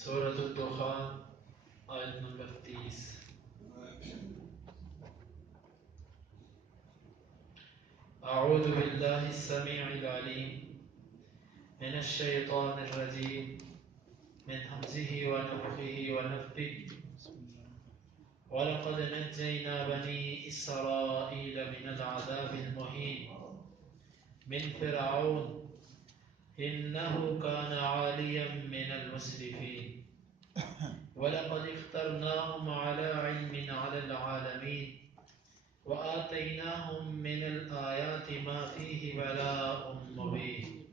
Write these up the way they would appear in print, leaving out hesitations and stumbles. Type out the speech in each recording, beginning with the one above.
سورة الدخان آیت نمبر 30. أعوذ بالله السميع العليم من الشيطان الرجيم من همزه ونفخه ونفثه. ولقد نجينا بني إسرائيل من العذاب المهين من فرعون إنه كان عاليا من المسرفين. ولقد اخترناهم على علم على العالمين وآتيناهم من الآيات ما فيه بلاء مبين.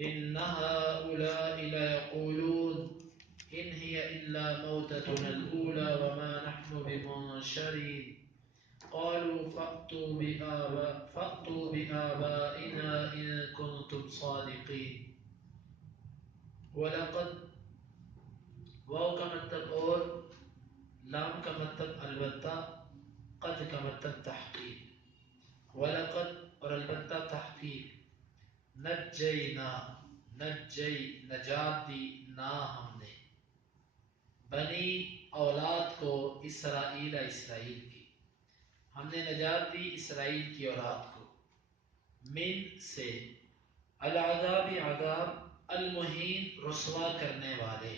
إن هؤلاء ليقولون إن هي إلا موتتنا الأولى وما نحن بمنشرين. قالوا فأتوا بآبائنا إن كنتم صادقين. ولقد واو کا مطلب اور، لام کا مطلب البتہ، قد کا مطلب تحقیق. ولقد اور البتہ تحقیق، نجینا نجی نجات دی نا ہم نے، بنی اولاد کو، اسرائیل اسرائیل کی، ہم نے نجات دی اسرائیل کی اولاد کو، من سے، العذاب عذاب، المہین رسوا کرنے والے،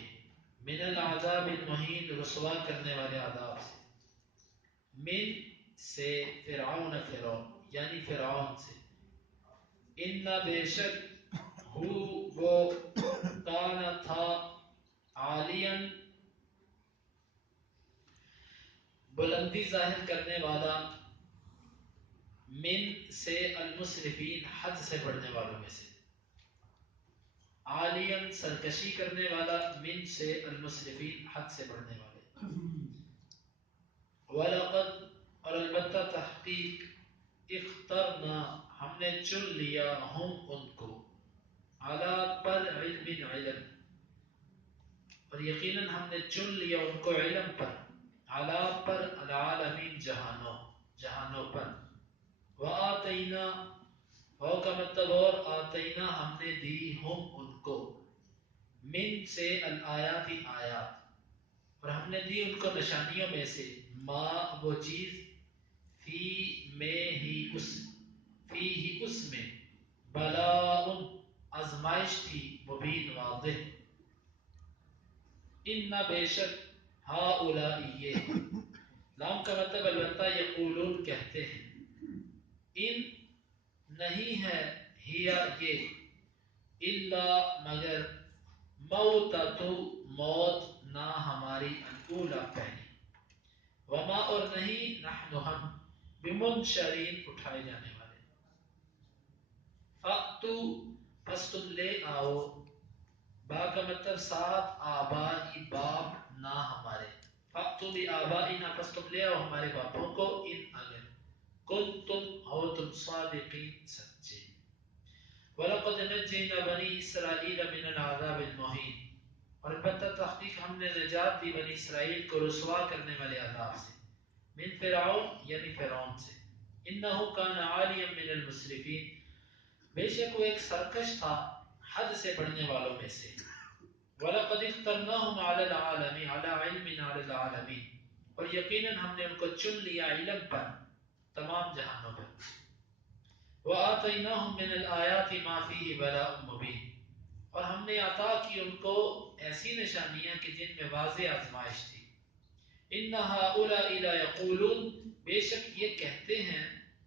من العذاب المہین رسوا کرنے والے عذاب سے، من سے فرعون فرعون یعنی فرعون سے، ان بے شک ہو وہ، کانا تھا، عالین بلندی ظاہر کرنے والا، من سے المسرفین حد سے بڑھنے والوں میں سے، عالین سرکشی کرنے والا، من سے المسرفین حد سے بڑھنے والے. وَلَقَدْ اور البتہ تحقیق، اخترنا ہم نے چن لیا، ہم ان کو، علی پر علم علم، اور یقیناً ہم نے چن لیا ان کو علم پر، علی پر العالمین جہانوں پر. وآتینا او کا مطلب اور، آتینا ہم نے دی، ہم ان کو، من سے الآیات آیات، اور ہم نے دی ان کو نشانیوں میں سے، ما وہ چیز، فی میں ہی اس، فی ہی اس میں، بلاء آزمائش تھی، مبین واضح. ان بے شک، ہؤلاء یہ، لام کا مطلب البتہ، یقولون کہتے ہیں، ان نہیں ہے، ہیا یہ، الا مگر، موتۃ موت، نہ ہماری، الاولی پہلی، وما اور نہیں، نحن ہم، بمنشرین اٹھائے جانے والے. فأتو پس تم لے آؤ، با کا مطلب ساتھ، آبائی باپ، نہ ہمارے، فأتو بآبائنا پس تم لے آؤ ہمارے باپوں کو، ان اگر کنتم ہو تم صادقین سچے. وَلَقَدْ نَجَّيْنَا بَنِي إِسْرَائِيلَ مِنَ الْعَذَابِ الْمُهِينِ اور البتہ تحقیق ہم نے نجات دی بنی اسرائیل کو رسوا کرنے والے عذاب سے، من فرعون یعنی فرعون سے، انہو کان عالیا من المسرفین بے شک وہ ایک سرکش تھا حد سے بڑھنے والوں میں سے. وَلَقَدْ اخْتَرْنَاهُمْ عَلَى الْعَالَمِينَ عَلَى عِلْمٍ عَلَى الْعَالَمِينَ اور یقیناً ہم نے ان کو چن لیا علم پر، تمام جہانوں پر. وَآتَيْنَاهُمْ مِنَ الْآيَاتِ مَا فِيهِ بَلَاءٌ مُبِينٌ اور ہم نے عطا کی ان کو ایسی نشانیاں کہ جن میں واضح آزمائش تھی. إِنَّ هَؤُلَاءِ لَيَقُولُونَ بے شک یہ کہتے ہیں،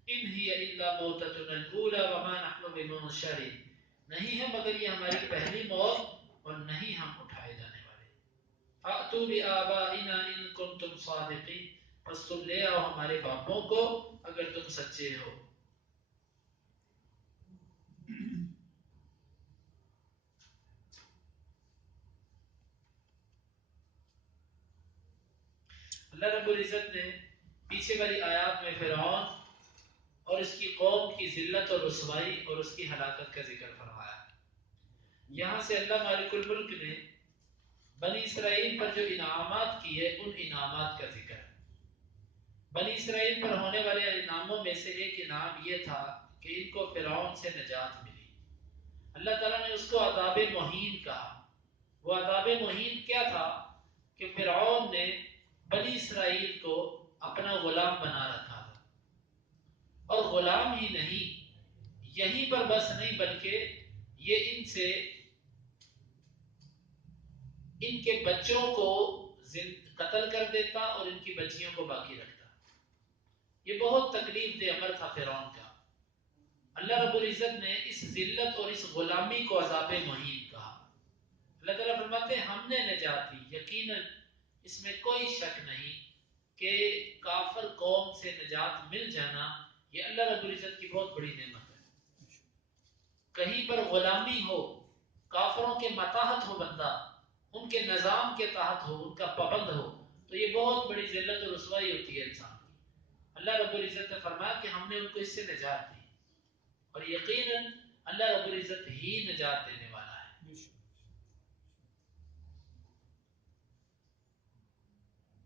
إِنْ هِيَ إِلَّا مَوْتَتُنَا الْأُولَى وَمَا نَحْنُ بِمُنشَرِينَ نہیں ہے مگر یہ ہماری پہلی موت اور نہیں ہم اٹھائے جانے والے. فَأْتُوا بِآبَائِنَا إِن كُنتُمْ صَادِقِينَ پس تم لے آؤ ہمارے باپوں کو اگر تم سچے ہو. اللہ رب العزت نے پیچھے والی آیات میں فرعون اور اس کی قوم کی ذلت اور رسوائی اور اس کی ہلاکت کا ذکر فرمایا. یہاں سے اللہ مالک الملک نے بنی اسرائیل پر جو انعامات کیے ان انعامات کا ذکر. بنی اسرائیل پر ہونے والے انعاموں میں سے ایک انعام یہ تھا کہ ان کو فرعون سے نجات ملی. اللہ تعالیٰ نے اس کو عذاب مہین کہا. وہ عذاب مہین کیا تھا کہ فرعون نے بنی اسرائیل کو اپنا غلام بنا رکھا تھا، اور غلام ہی نہیں، یہیں پر بس نہیں بلکہ یہ ان سے ان کے بچوں کو قتل کر دیتا اور ان کی بچیوں کو باقی رکھتا۔ یہ بہت تکلیف دہ عمل تھا فرعون کا۔ اللہ رب العزت نے اس ذلت اور اس غلامی کو عذاب مہین کہا۔ اللہ تعالیٰ فرماتے ہیں ہم نے نجات دی، یقیناً اس میں کوئی شک نہیں کہ کافر قوم سے نجات مل جانا یہ اللہ رب العزت کی بہت بڑی نعمت ہے۔ کہیں پر غلامی ہو، کافروں کے متاحت ہو، بندہ ان کے نظام کے تحت ہو، ان کا پابند ہو، تو یہ بہت بڑی ذلت اور رسوائی ہوتی ہے انسان کی۔ اللہ رب العزت نے فرمایا کہ ہم نے ان کو اس سے نجات دی، اور یقیناً اللہ رب العزت ہی نجات دینے والا ہے۔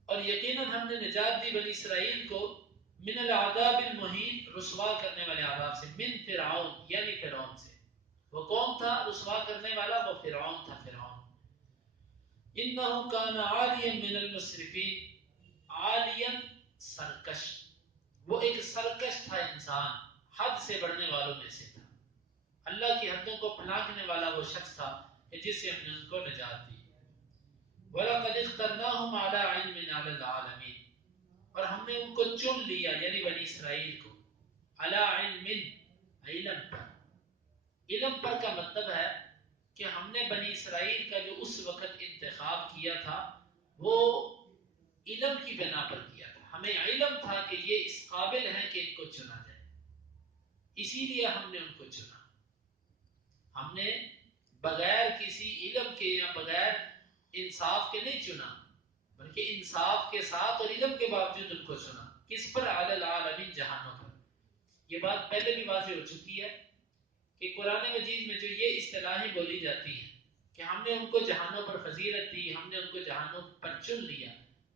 اور یقیناً ہم نے نجات دی بنی اسرائیل کو من العذاب المہین، رسوا کرنے والے عذاب سے، من فرعون یعنی فرعون سے۔ وہ کون تھا رسوا کرنے والا؟ وہ فرعون تھا، فرعون۔ انہو کان عالیا من المسرفین، عالیا سرکش، وہ ایک سرکش تھا انسان، حد سے بڑھنے والوں میں سے تھا۔ اللہ کی حدوں کو پھلانگنے والا وہ شخص تھا کہ جس سے ہم نے ان کو نجات دی۔ وَلَقَدِ اخْتَرْنَاهُمْ عَلَىٰ عِلْمٍ عَلَى الْعَالَمِينَ، اور ہم نے ان کو چن لیا یعنی بنی اسرائیل کو، عَلَىٰ عِلْمٍ، علم پر۔ علم پر کا مطلب ہے کہ ہم نے بنی اسرائیل کا جو اس وقت انتخاب کیا تھا وہ علم کی بنا پر کیا تھا۔ ہمیں علم تھا کہ یہ اس قابل ہیں کہ ان کو چنا جائے، اسی لیے ہم نے ان کو چنا۔ ہم نے بغیر کسی علم کے یا بغیر انصاف کے نہیں چنا، بلکہ انصاف کے ساتھ اور علم کے باوجود ان کو چنا۔ کس پر؟ علی العالمین، جہانوں پر۔ یہ بات پہلے بھی واضح ہو چکی ہے کہ قرآن مجید میں جو یہ اصطلاحیں بولی جاتی ہیں کہ ہم نے ان کو جہانوں پر فضیلت دی، ہم نے ان کو جہانوں پر چن لیا،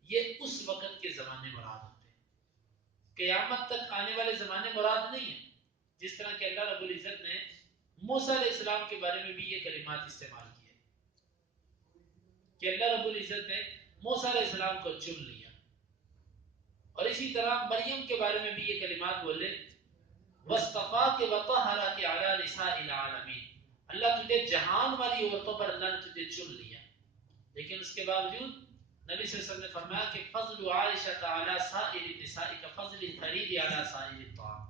یہ اس وقت کے زمانے مراد ہوتے ہیں، قیامت تک آنے والے زمانے مراد نہیں ہیں۔ جس طرح کہ اللہ رب العزت نے موسیٰ علیہ السلام کے بارے میں بھی یہ کلمات استعمال کیے کہ اللہ رب العزت نے موسیٰ علیہ السلام کو چن لیا، اور اسی طرح مریم کے بارے میں بھی یہ کلمات بولے وَاصْطَفَاكَ وَطَهَّرَكَ عَلَىٰ نِسَاءِ الْعَالَمِينَ، اللہ تجھے جہان والی عورتوں پر اللہ نے تجھے چن لیا۔ لیکن اس کے باوجود نبی صلی اللہ علیہ وسلم نے فرمایا کہ فضل عائشہ علی سائر النساء کفضل الثرید علی سائر الطعام،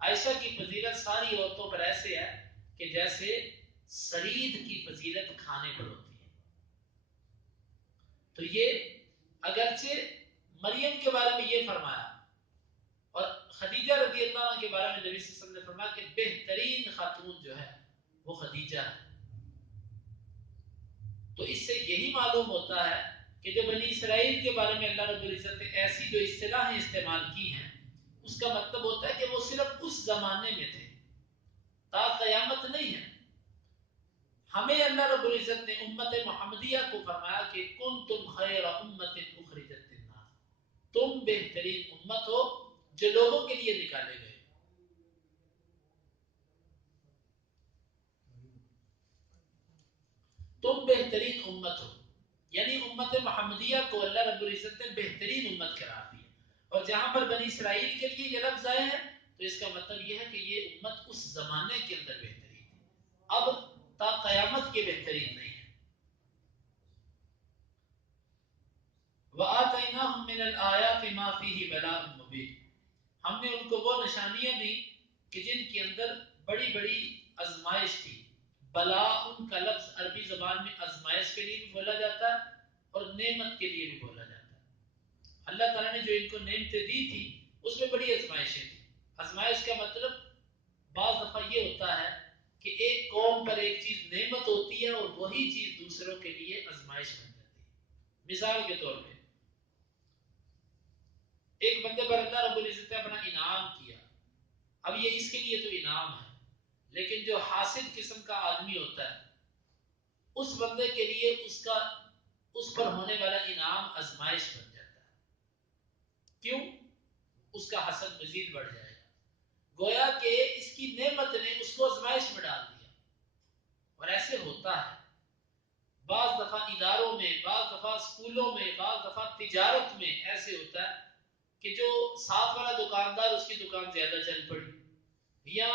عائشہ کی فضیلت ساری عورتوں پر ایسے ہے کہ جیسے سرید کی فضیلت کھانے پر ہوتی ہے۔ تو یہ اگرچہ مریم کے بارے میں یہ فرمایا، اور خدیجہ رضی اللہ عنہ کے بارے میں نبی صلی اللہ علیہ وسلم نے فرمایا کہ بہترین خاتون جو ہے وہ خدیجہ ہے۔ تو اس سے یہی معلوم ہوتا ہے کہ جو بنی اسرائیل کے بارے میں اللہ رب العزت نے ایسی جو اصطلاحیں استعمال کی ہیں، اس کا مطلب ہوتا ہے کہ وہ صرف اس زمانے میں تھے، تا قیامت نہیں ہے۔ ہمیں اللہ رب العزت نے امت محمدیہ کو فرمایا کہ کنتم خیر امت اخرجت للناس، تم بہترین امت ہو جو لوگوں کے لیے نکالے گئے۔ تم بہترین امت ہو، یعنی امت محمدیہ کو اللہ رب العزت نے بہترین امت قرار دیا۔ اور جہاں پر بنی اسرائیل کے لیے یہ لفظ آئے ہیں تو اس کا مطلب یہ ہے کہ یہ امت اس زمانے کے اندر بہترین ہے، اب تا قیامت کے بہترین نہیں ہے۔ وَآتَيْنَاهُم مِّنَ الْآيَاتِ مَا فِيهِ بَلَاءٌ مُبِينٌ، ہم نے ان کو وہ نشانیاں دی کہ جن کے اندر بڑی بڑی آزمائش تھی۔ بلا ان کا لفظ عربی زبان میں آزمائش کے لیے بھی بولا جاتا ہے اور نعمت کے لیے بھی بولا جاتا ہے۔ اللہ تعالیٰ نے جو ان کو نعمتیں دی تھی اس میں بڑی آزمائشیں تھیں۔ آزمائش کا مطلب بعض دفعہ یہ ہوتا ہے کہ ایک قوم پر ایک چیز نعمت ہوتی ہے اور وہی چیز دوسروں کے لیے آزمائش بن جاتی ہے۔ مثال کے طور پہ ایک بندے پر اللہ رب العزت نے اپنا انعام کیا، اب یہ اس کے لیے تو انعام ہے، لیکن جو حاسد قسم کا آدمی ہوتا ہے اس بندے کے لیے اس پر ہونے والا انعام آزمائش بن جاتا ہے۔ کیوں؟ اس کا حسد مزید بڑھ جائے گا، گویا کہ اس کی نعمت نے اس کو آزمائش میں ڈال دیا۔ اور ایسے ہوتا ہے، بعض دفعہ دفعہ اسکولوں میں، بعض دفعہ تجارت میں ایسے ہوتا ہے کہ جو ساتھ والا دکاندار اس کی دکان زیادہ چل پڑی، یا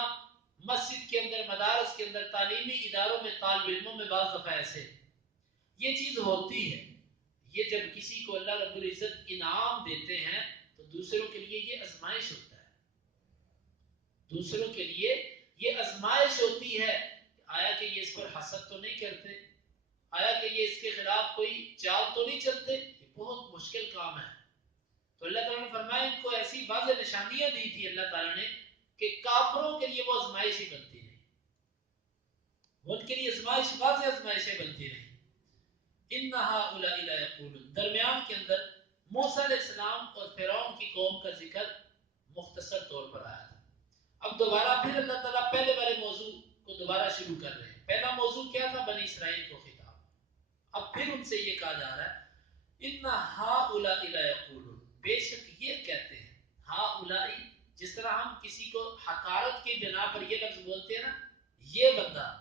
مسجد کے اندر، مدارس کے اندر، تعلیمی اداروں میں، طالب علموں میں بعض دفعہ ایسے یہ چیز ہوتی ہے۔ یہ جب کسی کو اللہ رب العزت انعام دیتے ہیں تو دوسروں کے لیے یہ آزمائش ہوتا ہے، دوسروں کے لیے یہ آزمائش ہوتی ہے۔ آیا کہ یہ اس پر حسد تو نہیں کرتے، آیا کہ یہ اس کے خلاف کوئی چال تو نہیں چلتے؟ یہ بہت مشکل کام ہے۔ تو اللہ تعالیٰ نے فرمایا ان کو ایسی واضح نشانیاں دی تھی اللہ تعالیٰ نے کہ کافروں کے لیے وہ آزمائش ہی بنتی نہیں، ان کے لیے آزمائش، واضح آزمائشیں بنتی نہیں۔ اِنَّ هَٰؤُلَاءِ لَيَقُولُونَ، درمیان کے اندر موسیٰ علیہ السلام اور فرعون کی قوم کا ذکر مختصر طور پر آیا تھا۔ اب دوبارہ پھر اللہ تعالیٰ پہلے والے موضوع کو دوبارہ شروع کر رہے ہیں۔ پہلا موضوع کیا تھا؟ بنی اسرائیل کو خطاب۔ اب پھر ان سے یہ کہا جا رہا ہے اِنَّ هَٰؤُلَاءِ لَيَقُولُونَ، بے شک یہ کہتے ہیں، ہؤلاء، جس طرح ہم کسی کو حقارت کی بنا پر یہ لفظ بولتے ہیں نا، یہ بندہ،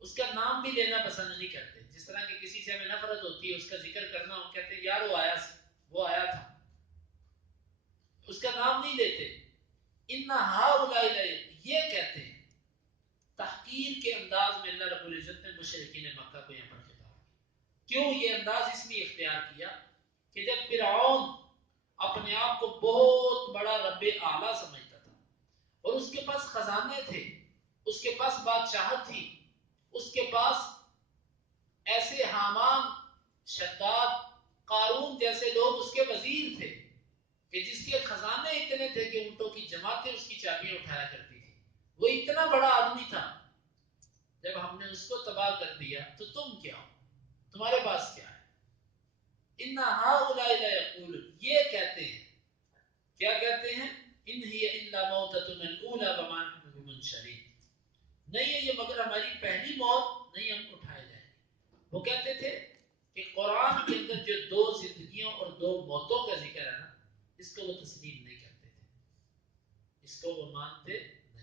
اس کا نام بھی لینا پسند نہیں کرتے۔ جس طرح کہ کسی سے ہمیں نفرت ہوتی ہے، اس کا ذکر کرنا، ہم کہتے ہیں یار وہ آیا تھا، اس کا نام نہیں لیتے۔ اِنَّ هَٰؤُلَاءِ یہ کہتے ہیں، تحقیر کے انداز میں اللہ رب العزت نے مشرکین مکہ کو یہاں پر خطاب کیا۔ کیوں یہ انداز اس لیے اختیار کیا کہ جب فرعون اپنے آپ کو بہت بڑا رب اعلیٰ سمجھتا تھا اور اس کے پاس خزانے تھے، اس کے پاس بادشاہت تھی، اس کے پاس ایسے حامان، شداد، قارون جیسے لوگ اس کے وزیر تھے کہ جس کے خزانے اتنے تھے کہ اونٹوں کی جماعتیں اس کی چابیاں اٹھایا کرتی تھی۔ وہ اتنا بڑا آدمی تھا۔ جب ہم نے اس کو تباہ کر دیا تو تم کیا ہو؟ تمہارے پاس کیا ہے؟ اِنَّ هَٰؤُلَاءِ لَيَقُولُونَ، یہ کہتے ہیں، کیا کہتے ہیں؟ إِنْ هِيَ إِلَّا مَوْتَتُنَا الْأُولَىٰ وَمَا نَحْنُ بِمُنشَرِينَ، نہیں ہے یہ مگر ہماری پہلی موت، نہیں ہم اٹھائے جائیں گے۔ وہ کہتے تھے کہ قرآن کے اندر جو دو زندگیوں اور دو موتوں کا ذکر ہے نا، اس کو وہ تسلیم نہیں کرتے تھے، اس کو وہ مانتے نہیں تھے۔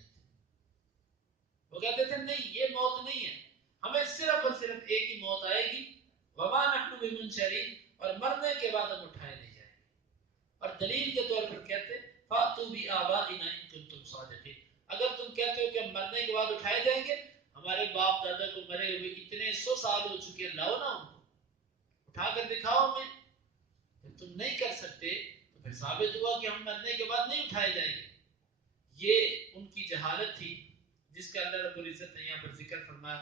وہ کہتے تھے نہیں، یہ موت نہیں ہے، ہمیں صرف اور صرف ایک ہی موت آئے گی، وَمَا نَحْنُ بِمُنشَرِينَ، اور مرنے کے بعد ہم اٹھائے نہیں جائیں گے۔ اور دلیل کے طور پر کہتے فَأْتُوا بِآبَائِنَا إِن كُنتُمْ صَادِقِينَ، اگر تم کہتے ہو کہ ہم مرنے کے بعد اٹھائے جائیں گے، ہمارے باپ دادا کو مرے ہوئے اتنے 100 سال ہو چکے، لاؤ نا ان کو، اٹھا کر دکھاؤ ہمیں۔ جب تم نہیں کر سکتے تو پھر ثابت ہوا کہ ہم مرنے کے بعد نہیں اٹھائے جائیں گے۔ یہ ان کی جہالت تھی جس کا اللہ رب العزت نے یہاں پر ذکر فرمایا۔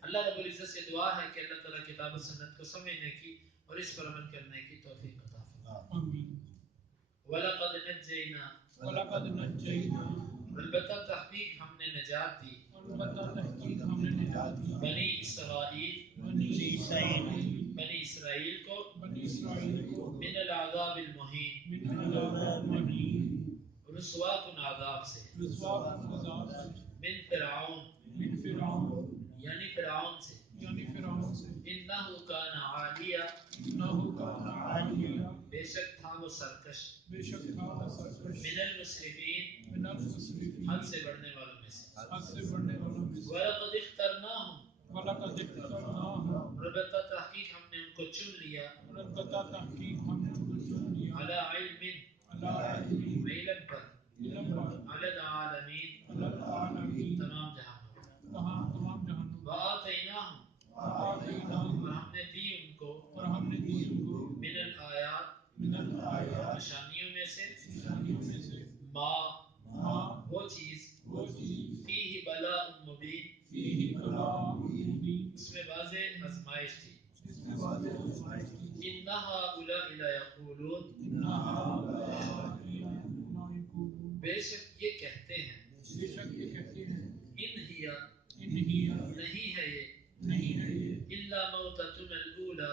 اللہ رب العزت سے دعا ہے کہ اللہ تعالیٰ کتاب و سنت کو سمجھنے کی اور اس پر عمل کرنے کی توفیق عطا فرمائے۔ آمین۔ وَلَقَدْ نَجَّيْنَا، البتہ تحقیق ہم نے نجات دی، بنی اسرائیل، بنی اسرائیل کو، من العذاب المہین، رسوا کن عذاب سے، من فرعون، یعنی فرعون سے، انہو کان عالیہ، بے شک تھا وہ سرکش، من المسرفین، حد سے بڑھنے والوں میں سے، وَلَقَدِ اخْتَرْنَاهُمْ، البتہ تحقیق ہم نے ان کو چن لیا، علی علم، علم پر، علی العالمین، تمام جہانوں پر، وآتیناہم، اور ہم نے دی ان کو، من الآیات، نشانیوں میں سے، ما، وہ چیز، فیہ بلاء مبین، اس میں واضح آزمائش تھی، اِنَّ هَٰؤُلَاءِ لَيَقُولُونَ، بے شک یہ کہتے ہیں، اِنْ ہِیَ، نہیں ہے یہ، إِلَّا مَوْتَتُنَا الْأُولَىٰ،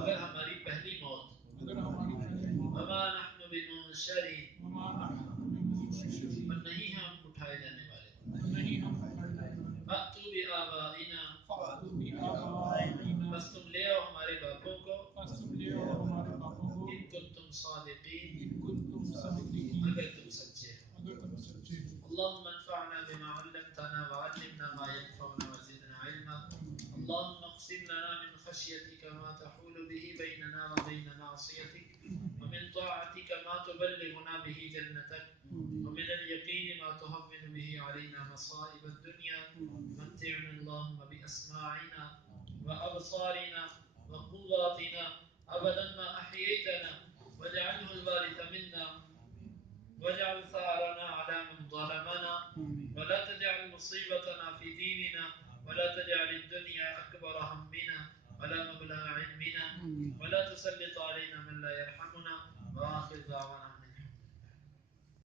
مگر ہماری پہلی موت، وَمَا نَحْنُ بِمُنشَرِينَ، اور نہیں ہیں ہم اٹھائے جانے والے۔ فَأْتُوا بِآبَائِنَا، بس تم لے آؤ ہمارے باپوں کو، إِن كُنتُمْ صَادِقِينَ، اگر تم سچے ہو۔ اللهم انفعنا بما علمتنا وعلمنا ما ينفعنا وزدنا علما۔ اللهم اقسم لنا من خشيتك ما تحول به بيننا وبين معصيتك ومن طاعتك ما تبلغنا به جنتك ومن اليقين ما تهون به علينا مصائب الدنيا متعنا اللهم بأسماعنا وأبصارنا وقواتنا أبدا ما أحييتنا واجعله الوارث منا واجعل ثارنا على من ظلمنا ولا تجعل مصيبتنا في ديننا ولا تجعل الدنيا أكبر همنا ولا مبلغ علمنا ولا تسلط علينا من لا يرحمنا وآخر دعوانا